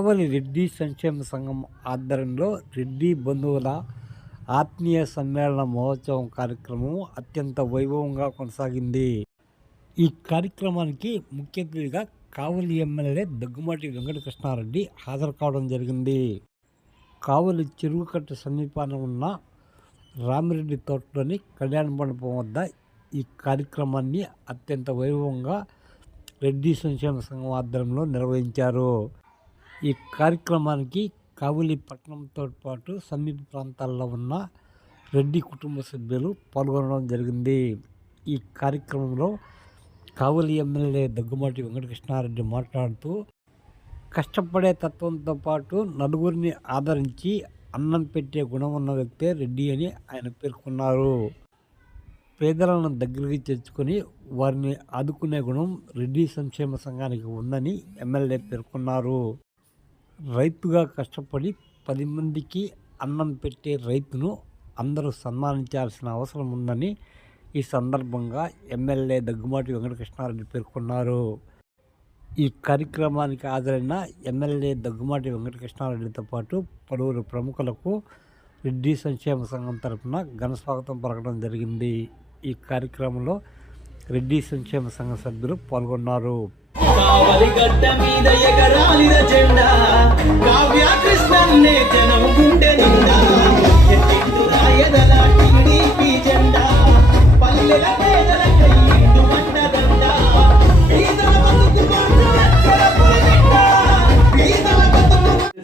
కావలి రెడ్డి సంక్షేమ సంఘం ఆధ్వర్యంలో రెడ్డి బంధువుల ఆత్మీయ సమ్మేళన మహోత్సవం కార్యక్రమం అత్యంత వైభవంగా కొనసాగింది. ఈ కార్యక్రమానికి ముఖ్య అతిథిగా కావలి ఎమ్మెల్యే దగ్గుమాటి వెంకటకృష్ణారెడ్డి హాజరు కావడం జరిగింది. కావలి చెరువుకట్ట సమీపాన ఉన్న రామిరెడ్డి తోటలోని కళ్యాణ మండపం వద్ద ఈ కార్యక్రమాన్ని అత్యంత వైభవంగా రెడ్డి సంక్షేమ సంఘం ఆధ్వర్యంలో నిర్వహించారు. ఈ కార్యక్రమానికి కావలి పట్టణంతో పాటు సమీప ప్రాంతాల్లో ఉన్న రెడ్డి కుటుంబ సభ్యులు పాల్గొనడం జరిగింది. ఈ కార్యక్రమంలో కావలి ఎమ్మెల్యే దగ్గుమాటి వెంకటకృష్ణారెడ్డి మాట్లాడుతూ కష్టపడే తత్వంతో పాటు నలుగురిని ఆదరించి అన్నం పెట్టే గుణం ఉన్న వ్యక్తే రెడ్డి అని ఆయన పేర్కొన్నారు. పేదలను దగ్గరికి చేర్చుకొని వారిని ఆదుకునే గుణం రెడ్డి సంక్షేమ సంఘానికి ఉందని ఎమ్మెల్యే పేర్కొన్నారు. రైతుగా కష్టపడి పది మందికి అన్నం పెట్టే రైతును అందరూ సన్మానించాల్సిన అవసరం ఉందని ఈ సందర్భంగా ఎమ్మెల్యే దగ్గుమాటి వెంకటకృష్ణారెడ్డి పేర్కొన్నారు. ఈ కార్యక్రమానికి హాజరైన ఎమ్మెల్యే దగ్గుమాటి వెంకటకృష్ణారెడ్డితో పాటు పలువురు ప్రముఖులకు రెడ్డి సంక్షేమ సంఘం తరఫున ఘన స్వాగతం పలకడం జరిగింది. ఈ కార్యక్రమంలో రెడ్డి సంక్షేమ సంఘ సభ్యులు పాల్గొన్నారు. కావలి గడ్డ మీద ఎగరాలిన జెండా. కావ్య కృష్ణన్నే జనం గుండె నిండా. ఎత్తిండు రాయదల టీడీపీ జెండా. పల్లెల పేదల కయ్యిండు మండదండ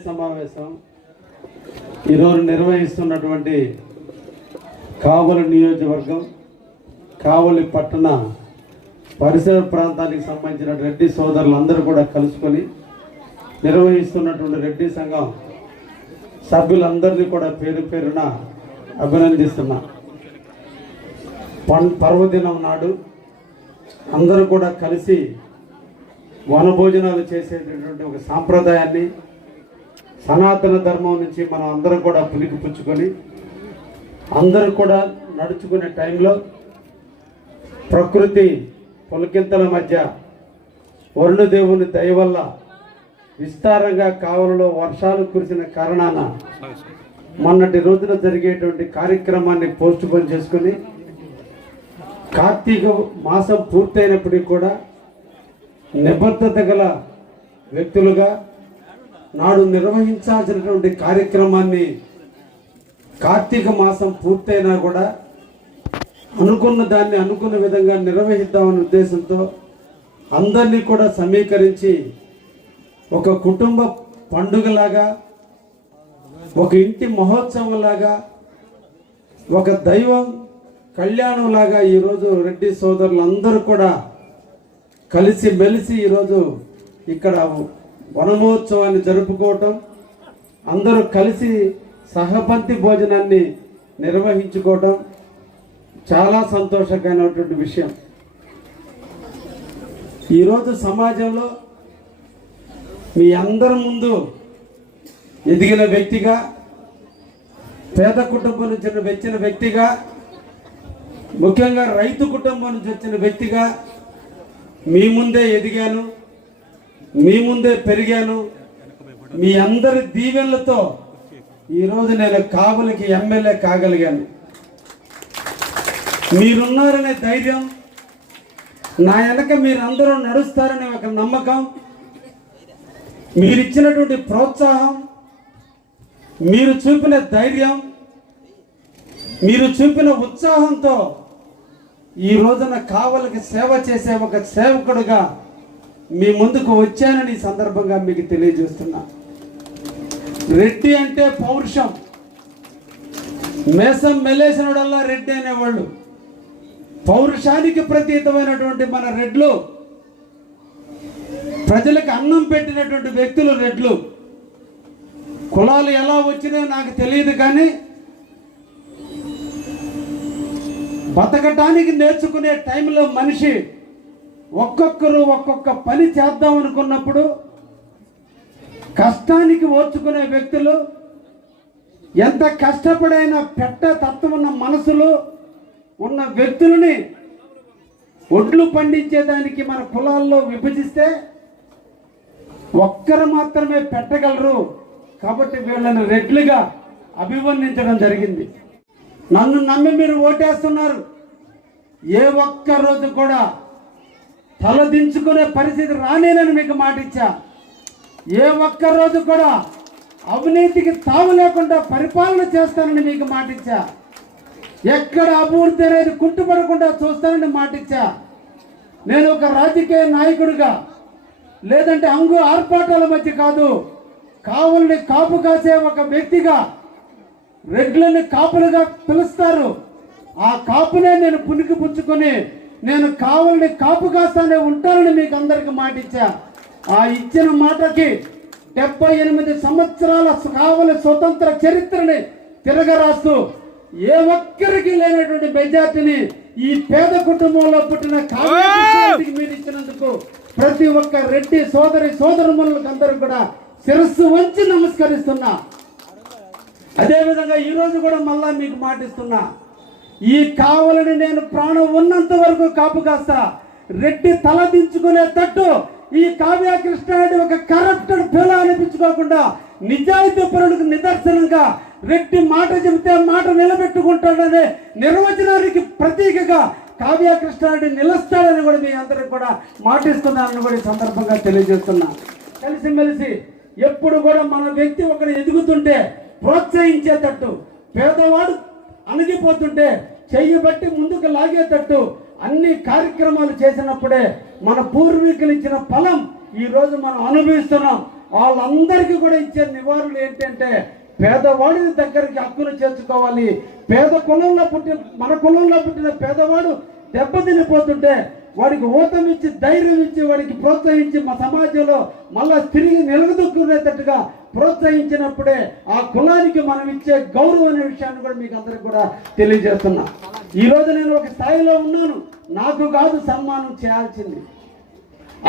సమావేశం ఈరోజు నిర్వహిస్తున్నటువంటి కావలి నియోజకవర్గం కావలి పట్టణ పరిసర ప్రాంతానికి సంబంధించిన రెడ్డి సోదరులందరూ కూడా కలుసుకొని నిర్వహిస్తున్నటువంటి రెడ్డి సంఘం సభ్యులందరినీ కూడా పేరు పేరున అభినందిస్తున్నా. పం పర్వదినం నాడు అందరూ కూడా కలిసి వనభోజనాలు చేసేటటువంటి ఒక సాంప్రదాయాన్ని సనాతన ధర్మం నుంచి మనం అందరం కూడా పులికి పుచ్చుకొని అందరూ కూడా నడుచుకునే టైంలో ప్రకృతి పులకింతల మధ్య వరుణదేవుని దయ వల్ల విస్తారంగా కావలలో వర్షాలు కురిసిన కారణాన మొన్నటి రోజున జరిగేటువంటి కార్యక్రమాన్ని పోస్ట్ పోన్ చేసుకుని కార్తీక మాసం పూర్తయినప్పటికీ కూడా నిబద్ధత గల వ్యక్తులుగా నాడు నిర్వహించాల్సినటువంటి కార్యక్రమాన్ని కార్తీక మాసం పూర్తయినా కూడా అనుకున్న దాన్ని అనుకున్న విధంగా నిర్వహిద్దామనే ఉద్దేశంతో అందరినీ కూడా సమీకరించి ఒక కుటుంబ పండుగలాగా ఒక ఇంటి మహోత్సవంలాగా ఒక దైవం కళ్యాణంలాగా ఈరోజు రెడ్డి సోదరులందరూ కూడా కలిసి మెలిసి ఈరోజు ఇక్కడ వనమహోత్సవాన్ని జరుపుకోవటం అందరూ కలిసి సహపంతి భోజనాన్ని నిర్వహించుకోవటం చాలా సంతోషకరమైనటువంటి విషయం. ఈరోజు సమాజంలో మీ అందరి ముందు ఎదిగిన వ్యక్తిగా పేద కుటుంబం నుంచి వచ్చిన వ్యక్తిగా ముఖ్యంగా రైతు కుటుంబం నుంచి వచ్చిన వ్యక్తిగా మీ ముందే ఎదిగాను మీ ముందే పెరిగాను మీ అందరి దీవెనలతో ఈరోజు నేను కావలికి ఎమ్మెల్యే కాగలిగాను. మీరున్నారనే ధైర్యం. నా వెనక మీరందరూ నడుస్తారనే ఒక నమ్మకం. మీరిచ్చినటువంటి ప్రోత్సాహం మీరు చూపిన ధైర్యం మీరు చూపిన ఉత్సాహంతో ఈ రోజున కావలికి సేవ చేసే ఒక సేవకుడుగా మీ ముందుకు వచ్చానని ఈ సందర్భంగా మీకు తెలియజేస్తున్నా. రెడ్డి అంటే పౌరుషం. మేసం మెలేసినోడల్లా రెడ్డి అనేవాళ్ళు. పౌరుషానికి ప్రతీతమైనటువంటి మన రెడ్లు ప్రజలకు అన్నం పెట్టినటువంటి వ్యక్తులు రెడ్లు. కులాలు ఎలా వచ్చినాయో నాకు తెలియదు కానీ బతకటానికి నేర్చుకునే టైంలో మనిషి ఒక్కొక్కరు ఒక్కొక్క పని చేద్దాం అనుకున్నప్పుడు కష్టానికి ఓర్చుకునే వ్యక్తులు ఎంత కష్టపడైనా పెట్ట తత్వం ఉన్న మనసులు ఉన్న వ్యక్తులని ఒడ్లు పండించేదానికి మన కులాల్లో విభజిస్తే ఒక్కరు మాత్రమే పెట్టగలరు. కాబట్టి వీళ్ళని రెడ్లుగా అభివర్ణించడం జరిగింది. నన్ను నమ్మి మీరు ఓటేస్తున్నారు. ఏ ఒక్క రోజు కూడా తల దించుకునే పరిస్థితి రానేనని మీకు మాట ఇచ్చా ఏ ఒక్క రోజు కూడా అవినీతికి తావు లేకుండా పరిపాలన చేస్తానని మీకు మాట ఇచ్చా ఎక్కడ అభివృద్ధి అనేది కుట్టుపడకుండా చూస్తానని మాటిచ్చా? నేను ఒక రాజకీయ నాయకుడిగా లేదంటే అంగు ఆర్పాటాల మధ్య కాదు కావుల్ని కాపు కాసే ఒక వ్యక్తిగా రెడ్లని కాపులుగా పిలుస్తారు. ఆ కాపునే నేను పునికి పుచ్చుకొని నేను కావుల్ని కాపు కాస్తానే ఉంటానని మీకు అందరికి మాట ఇచ్చా ఆ ఇచ్చిన మాటకి డెబ్బై ఎనిమిది సంవత్సరాల కావలి స్వతంత్ర చరిత్రని తిరగరాస్తూ ఏ ఒక్కరికి లేనటువంటి మెజార్టీని ఈ పేద కుటుంబంలో పుట్టిన కావ్యానికి మీరు ఇచ్చినందుకు ప్రతి ఒక్క రెడ్డి సోదరి సోదరులకు అందరూ కూడా శిరస్సు వంచి నమస్కరిస్తున్నా. అదేవిధంగా ఈరోజు కూడా మళ్ళా మీకు మాటిస్తున్నా. ఈ కావలని నేను ప్రాణం ఉన్నంత వరకు కాపు కాస్తా. రెడ్డి తల దించుకునే తట్టు ఈ కావ్య కృష్ణారెడ్డి ఒక కరప్టెడ్ పిల్ల అనిపించుకోకుండా నిజాయితీ పరులకు నిదర్శనంగా వ్యక్తి మాట చెబితే మాట నిలబెట్టుకుంటాడనే నిర్వచనానికి ప్రతీకగా కావ్య కృష్ణారెడ్డి నిలుస్తాడని కూడా మీ అందరికి కూడా మాటిస్తున్నానని కూడా ఈ సందర్భంగా తెలియజేస్తున్నా. కలిసిమెలిసి ఎప్పుడు కూడా మన వ్యక్తి ఒకటి ఎదుగుతుంటే ప్రోత్సహించేటట్టు పేదవాడు అణగిపోతుంటే చెయ్యి బట్టి ముందుకు లాగేటట్టు అన్ని కార్యక్రమాలు చేసినప్పుడే మన పూర్వీకులు ఇచ్చిన ఫలం ఈరోజు మనం అనుభవిస్తున్నాం. వాళ్ళందరికీ కూడా ఇచ్చే నివారణ ఏంటంటే పేదవాడి దగ్గరికి హక్కును చేర్చుకోవాలి. పేద కులంలో పుట్టిన మన కులంలో పుట్టిన పేదవాడు దెబ్బతినిపోతుంటే వాడికి ఊతం ఇచ్చి ధైర్యం ఇచ్చి వాడికి ప్రోత్సహించి మా సమాజంలో మళ్ళా తిరిగి నిలదొక్కునేటట్టుగా ప్రోత్సహించినప్పుడే ఆ కులానికి మనం ఇచ్చే గౌరవం అనే విషయాన్ని కూడా మీకు అందరికి కూడా తెలియజేస్తున్నా. ఈ రోజు నేను ఒక స్థాయిలో ఉన్నాను. నాకు కాదు సన్మానం చేయాల్సింది.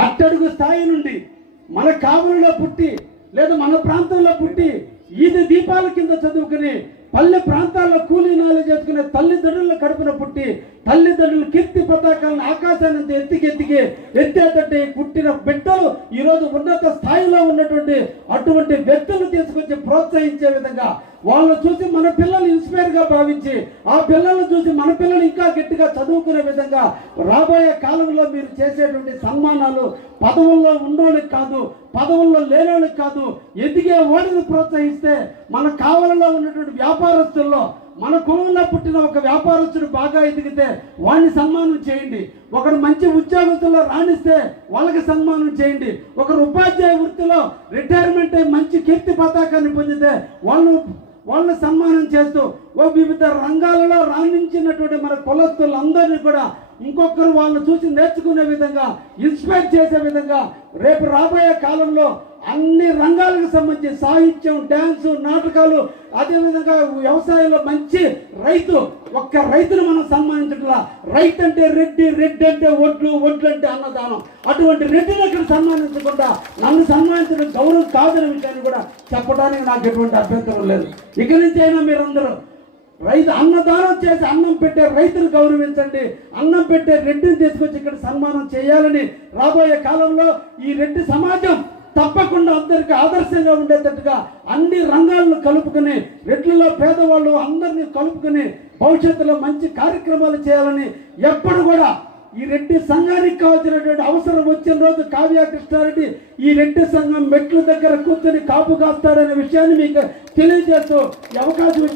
అట్టడుగు స్థాయి నుండి మన కావులలో పుట్టి లేదా మన ప్రాంతంలో పుట్టి ఈ దీపాల కింద చదువుకుని పల్లె ప్రాంతాల్లో కూలీ నాలు చేసుకునే తల్లిదండ్రుల పుట్టి తల్లిదండ్రులు కీర్తి పతాకాలను ఆకాశాన్ని ఎత్తికి ఎత్తికి ఎత్తేటట్టు పుట్టిన బిడ్డలు ఈరోజు ఉన్నత స్థాయిలో ఉన్నటువంటి అటువంటి వ్యక్తులు తీసుకొచ్చి ప్రోత్సహించే విధంగా వాళ్ళని చూసి మన పిల్లలు ఇన్స్పైర్గా భావించి ఆ పిల్లల్ని చూసి మన పిల్లలు ఇంకా గట్టిగా చదువుకునే విధంగా రాబోయే కాలంలో మీరు చేసేటువంటి సన్మానాలు పదవుల్లో ఉండోళ్ళకి కాదు పదవుల్లో లేనోళ్ళకి కాదు ఎదిగే ఓడిని ప్రోత్సహిస్తే మన కావలలో ఉన్నటువంటి వ్యాపారస్తుల్లో మన కులంలో పుట్టిన ఒక వ్యాపారస్తుడు బాగా ఎదిగితే వాడిని సన్మానం చేయండి. ఒకడు మంచి ఉద్యోగస్తుల్లో రాణిస్తే వాళ్ళకి సన్మానం చేయండి. ఒకరు ఉపాధ్యాయ వృత్తిలో రిటైర్మెంట్ అయి మంచి కీర్తి పతాకాన్ని పొందితే వాళ్ళు వాళ్ళని సన్మానం చేస్తూ ఓ వివిధ రంగాలలో రాణించినటువంటి మన కులస్తులందరినీ కూడా ఇంకొకరు వాళ్ళని చూసి నేర్చుకునే విధంగా ఇన్స్పైర్ చేసే విధంగా రేపు రాబోయే కాలంలో అన్ని రంగాలకు సంబంధించి సాహిత్యం డ్యాన్సు నాటకాలు అదేవిధంగా వ్యవసాయంలో మంచి రైతు ఒక్క రైతును మనం సన్మానించట్లా. రైతు అంటే రెడ్డి రెడ్డి అంటే ఒడ్లు ఒడ్లు అంటే అన్నదానం. అటువంటి రెడ్డిని అక్కడ సన్మానించకుండా నన్ను సన్మానించడం గౌరవం కాదనే విషయాన్ని కూడా చెప్పడానికి నాకు ఎటువంటి అభ్యంతరం లేదు. ఇక నుంచి అయినా మీరందరూ రైతు అన్నదానం చేసి అన్నం పెట్టే రైతును గౌరవించండి. అన్నం పెట్టే రెడ్డిని తీసుకొచ్చి ఇక్కడ సన్మానం చేయాలని రాబోయే కాలంలో ఈ రెడ్డి సమాజం తప్పకుండా అందరికి ఆదర్శంగా ఉండేటట్టుగా అన్ని రంగాలను కలుపుకొని రెడ్లలో పేదవాళ్ళు అందరినీ కలుపుకొని భవిష్యత్తులో మంచి కార్యక్రమాలు చేయాలని ఎప్పుడు కూడా ఈ రెడ్డి సంఘానికి కావాల్సినటువంటి అవసరం వచ్చిన రోజు కావ్య కృష్ణారెడ్డి ఈ రెడ్డి సంఘం మెట్ల దగ్గర కూర్చొని కాపు కాస్తాడనే విషయాన్ని మీకు తెలియజేస్తూ అవకాశం